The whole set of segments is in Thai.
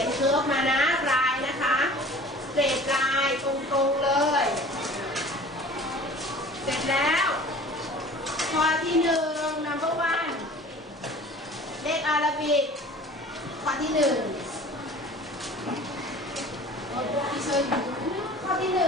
ขียนเคิร์ฟมานะลายนะคะเสร็จลายตรงๆเลย เสร็จแล้วข้อที่หนึ่ง number one เลขอาราบิกข้อที่หนึ่งข้อที่หนึ่ง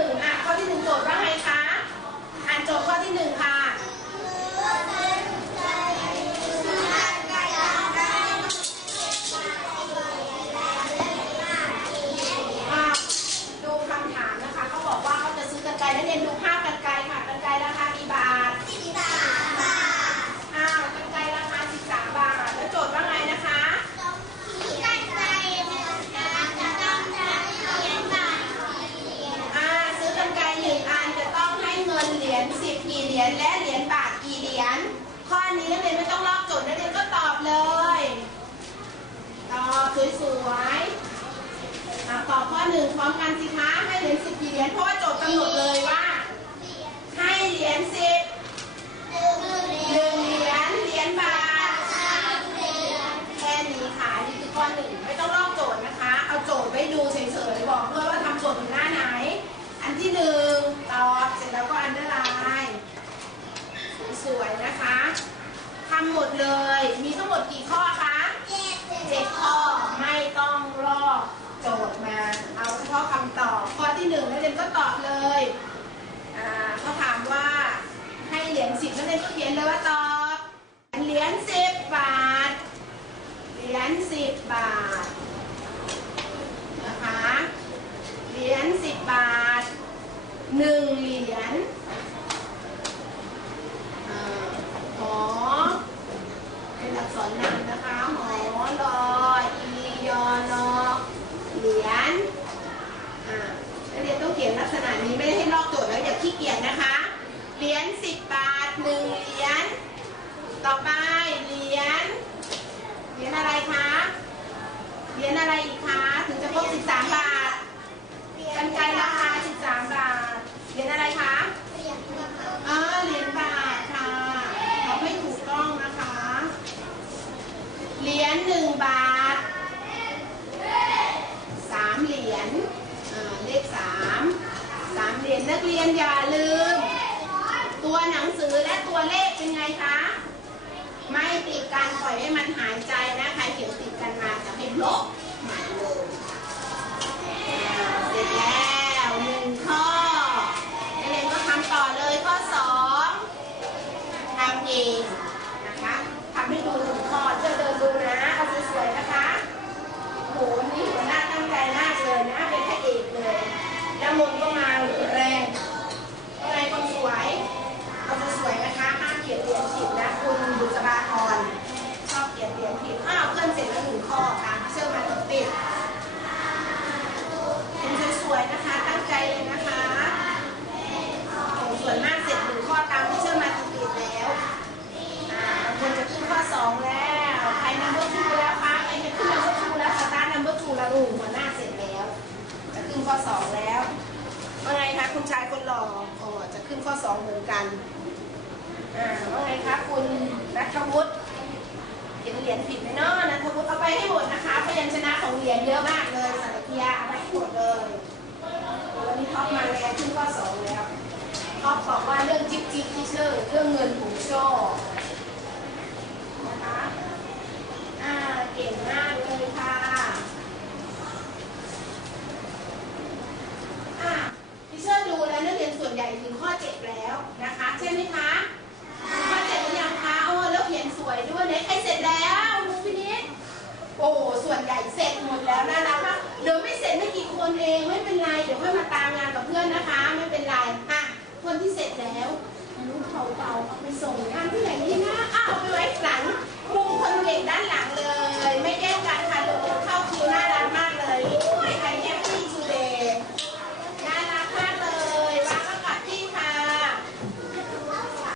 ญและเหรียญบาทกี่เหรียญข้อนี้นักเรียนไม่ต้องลอกโจทย์นักเรียนก็ตอบเลยตอบสวยๆอะตอบข้อหนึ่งพร้อมกันสิคะให้เหรียญสิบกี่เหรียญเพราะว่าโจทย์กำหนดเลยว่า ให้เหรียญสิบนึ่งเหรียญเหรียญบาท แค่นี้ค่ะอันนี่คือข้อหนึ่งไม่ต้องลอกโจทย์นะคะ เอาโจทย์ไว้ดูเฉยๆบอกด้วยว่าทำโจทย์อยู่หน้าไหน อันที่หนึ่งตอบเสร็จแล้วก็อันเดอร์ไลน์สวยๆนะคะทำหมดเลย มีทั้งหมดกี่ข้อคะเจ็ดข้อไม่ต้องลอก โจทย์มา เอาเฉพาะคำตอบ ข้อที่หนึ่งนักเรียนก็ตอบเลยเขาถามว่าให้เหรียญสิบนักเรียนก็เขียนเลยว่าตอบ เหรียญสิบบาท เหรียญสิบบาทนะคะ เหรียญสิบบาทหนึ่งเหรียญอ่าหอเป็นอักษรนำนะคะหอลอยอียอนอเหรียญอ่านักเรียนต้องเขียนลักษณะนี้ไม่ได้ให้ลอกโจทย์แล้วอย่าขี้เกียจนะคะ เหรียญสิบบาทหนึ่งเหรียญ ต่อไปเหรียญเหรียญอะไรคะเหรียญอะไรอีกคะ ถึงจะครบ13 บาทกันไกรราคา 13 บาท เหรียญอะไรคะอ่าเหรียญบาทค่ะตอบให้ถูกต้องนะคะ เหรียญหนึ่งบาทสามเหรียญอ่าเลขสามสามเหรียญนักเรียนอย่าลืม ตัวหนังสือและตัวเลขเป็นไงคะ ติดการปล่อยให้มันหายใจนะใครเขียนติดกันมาจะให้ลบ ข้อสองเหมือนกันอ่าว่าไงคะคุณนัทวุฒิเขียนเหรียญผิดไหมเนาะนัทวุฒิเอาไปให้หมดนะคะพยัญชนะของเหรียญเยอะมากเลยสัตเทียเอาไปให้หมดเลยวันนี้ท็อปมาแล้วขึ้นข้อสองแล้วท็อปบอกว่าเรื่องจิ๊บจิ๊บที่เชื่อเรื่องเงินถูกโชคนะคะอ่าเก่งมาก นเองไม่เป็นไรเดี๋ยวค่อยมาตามงานกับเพื่อนนะคะ ไม่เป็นไรอะคนที่เสร็จแล้วลูกเบาๆเอาไปส่งงานที่ไหนดีนะอ้าวไปไว้หลังมุมคนเก่ด้านหลัง